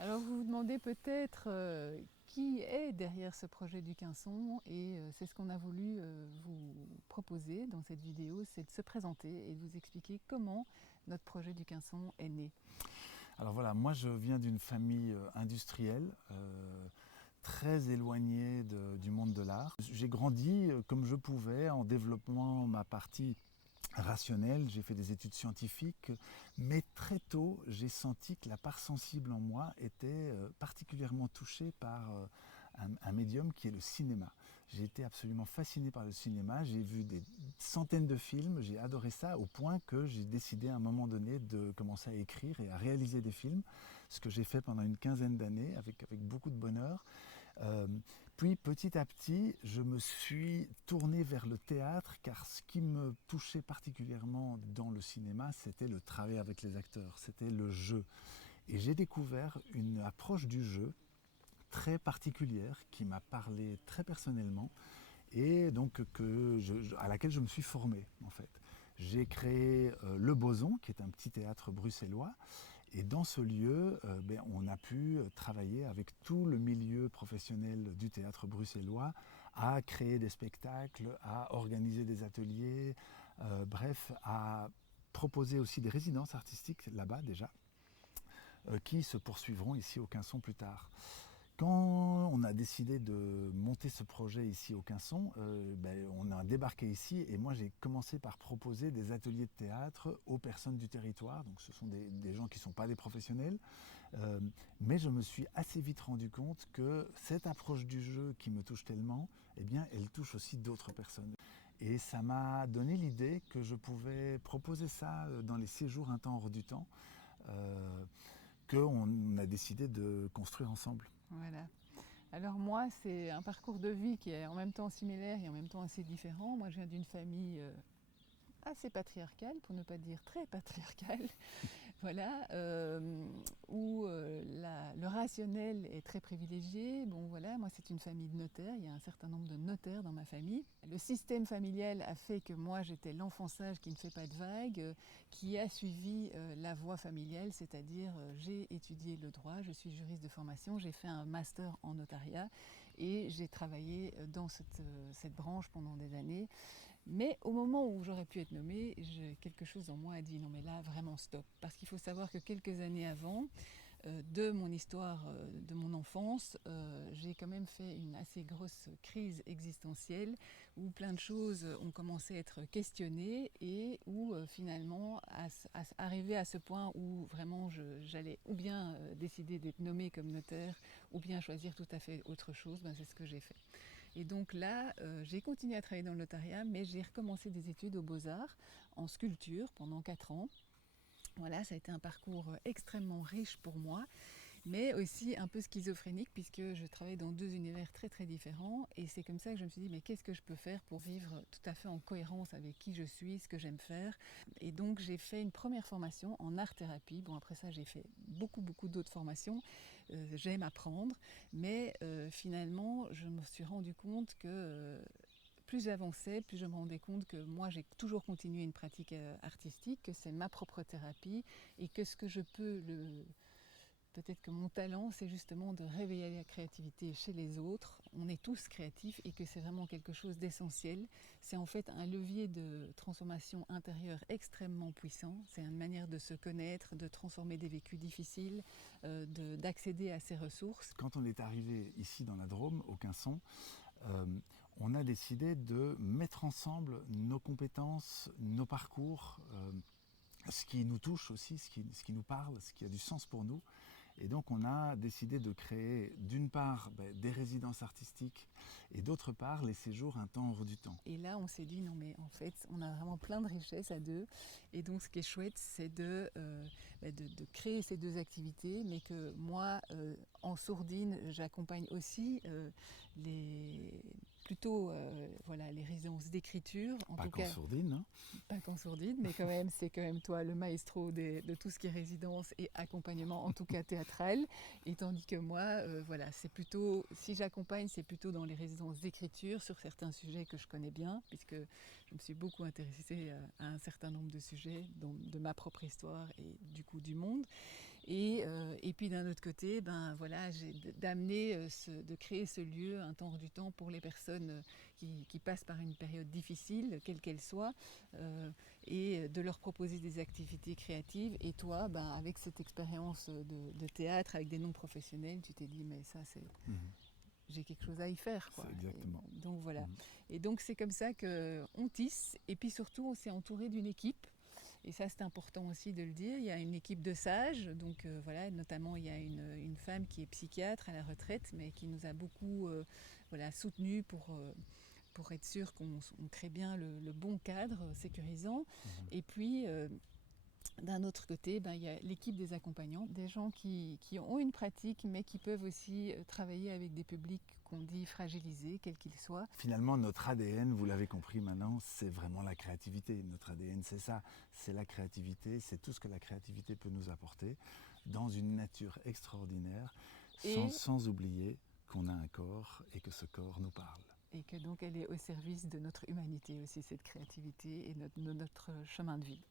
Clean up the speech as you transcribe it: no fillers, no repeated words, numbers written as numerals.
Alors vous vous demandez peut-être qui est derrière ce projet du Quinçon et c'est ce qu'on a voulu vous proposer dans cette vidéo, c'est de se présenter et de vous expliquer comment notre projet du Quinçon est né. Alors voilà, moi je viens d'une famille industrielle, très éloignée du monde de l'art. J'ai grandi comme je pouvais en développant ma partie rationnelle, j'ai fait des études scientifiques, mais très tôt j'ai senti que la part sensible en moi était particulièrement touchée par un médium qui est le cinéma. J'ai été absolument fasciné par le cinéma, j'ai vu des centaines de films, j'ai adoré ça au point que j'ai décidé à un moment donné de commencer à écrire et à réaliser des films, ce que j'ai fait pendant une quinzaine d'années avec beaucoup de bonheur. Puis petit à petit, je me suis tourné vers le théâtre car ce qui me touchait particulièrement dans le cinéma, c'était le travail avec les acteurs, c'était le jeu. Et j'ai découvert une approche du jeu très particulière qui m'a parlé très personnellement et donc à laquelle je me suis formé en fait. J'ai créé Le Boson, qui est un petit théâtre bruxellois, et dans ce lieu, on a pu travailler avec tout le milieu professionnel du théâtre bruxellois à créer des spectacles, à organiser des ateliers, bref, à proposer aussi des résidences artistiques là-bas déjà, qui se poursuivront ici au Quinçon plus tard. Quand on a décidé de monter ce projet ici au Quinçon, on a débarqué ici et moi j'ai commencé par proposer des ateliers de théâtre aux personnes du territoire. Donc ce sont des gens qui ne sont pas des professionnels, mais je me suis assez vite rendu compte que cette approche du jeu qui me touche tellement, eh bien, elle touche aussi d'autres personnes. Et ça m'a donné l'idée que je pouvais proposer ça dans les séjours un temps hors du temps, qu'on a décidé de construire ensemble. Voilà. Alors moi, c'est un parcours de vie qui est en même temps similaire et en même temps assez différent. Moi, je viens d'une famille assez patriarcale, pour ne pas dire très patriarcale, voilà, où le rationnel est très privilégié. Bon voilà, moi c'est une famille de notaires, il y a un certain nombre de notaires dans ma famille. Le système familial a fait que moi j'étais l'enfant sage qui ne fait pas de vagues, qui a suivi la voie familiale, c'est-à-dire j'ai étudié le droit, je suis juriste de formation, j'ai fait un master en notariat et j'ai travaillé dans cette branche pendant des années. Mais au moment où j'aurais pu être nommée, quelque chose en moi a dit non mais là vraiment stop. Parce qu'il faut savoir que quelques années avant, de mon histoire, de mon enfance, j'ai quand même fait une assez grosse crise existentielle où plein de choses ont commencé à être questionnées et où finalement arriver à ce point où vraiment j'allais ou bien décider d'être nommée comme notaire ou bien choisir tout à fait autre chose, c'est ce que j'ai fait. Et donc là, j'ai continué à travailler dans le notariat, mais j'ai recommencé des études aux Beaux-Arts en sculpture pendant 4 ans. Voilà, ça a été un parcours extrêmement riche pour moi, mais aussi un peu schizophrénique puisque je travaille dans 2 univers très très différents et c'est comme ça que je me suis dit mais qu'est-ce que je peux faire pour vivre tout à fait en cohérence avec qui je suis, ce que j'aime faire. Et donc j'ai fait une première formation en art-thérapie. Bon après ça j'ai fait beaucoup d'autres formations, j'aime apprendre, mais finalement je me suis rendu compte que plus j'avançais, plus je me rendais compte que moi j'ai toujours continué une pratique artistique, que c'est ma propre thérapie et que ce que je peux, peut-être que mon talent c'est justement de réveiller la créativité chez les autres. On est tous créatifs et que c'est vraiment quelque chose d'essentiel. C'est en fait un levier de transformation intérieure extrêmement puissant. C'est une manière de se connaître, de transformer des vécus difficiles, d'accéder à ses ressources. Quand on est arrivé ici dans la Drôme, au Quinçon, euh, on a décidé de mettre ensemble nos compétences, nos parcours, ce qui nous touche aussi, ce qui nous parle, ce qui a du sens pour nous. Et donc on a décidé de créer d'une part des résidences artistiques et d'autre part les séjours un temps hors du temps. Et là, on s'est dit, non mais en fait, on a vraiment plein de richesses à deux. Et donc, ce qui est chouette, c'est de créer ces deux activités, mais que moi, en sourdine, j'accompagne aussi plutôt voilà, les résidences d'écriture. En Pas tout qu'en cas, sourdine, hein. pas qu'en sourdine, mais quand même, c'est quand même toi le maestro de tout ce qui est résidence et accompagnement, en tout cas théâtral. Et tandis que moi, voilà, c'est plutôt, si j'accompagne, c'est plutôt dans les résidences d'écriture sur certains sujets que je connais bien, puisque je me suis beaucoup intéressée à un certain nombre de sujets de ma propre histoire et du coup du monde. Et puis d'un autre côté, ben voilà, de créer ce lieu un temps hors du temps pour les personnes qui passent par une période difficile, quelle qu'elle soit, et de leur proposer des activités créatives. Et toi, ben, avec cette expérience de théâtre, avec des noms professionnels, tu t'es dit, mais ça, j'ai quelque chose à y faire, quoi. C'est exactement. Donc voilà. Et donc c'est comme ça qu'on tisse. Et puis surtout, on s'est entouré d'une équipe. Et ça, c'est important aussi de le dire. Il y a une équipe de sages. Donc voilà, notamment, il y a une femme qui est psychiatre à la retraite, mais qui nous a beaucoup soutenus pour être sûr qu'on crée bien le bon cadre sécurisant. Et puis, d'un autre côté, ben, il y a l'équipe des accompagnants, des gens qui ont une pratique, mais qui peuvent aussi travailler avec des publics qu'on dit fragilisés, quels qu'ils soient. Finalement, notre ADN, vous l'avez compris maintenant, c'est vraiment la créativité. Notre ADN, c'est ça, c'est la créativité, c'est tout ce que la créativité peut nous apporter dans une nature extraordinaire, sans oublier qu'on a un corps et que ce corps nous parle. Et que donc elle est au service de notre humanité aussi, cette créativité et notre chemin de vie.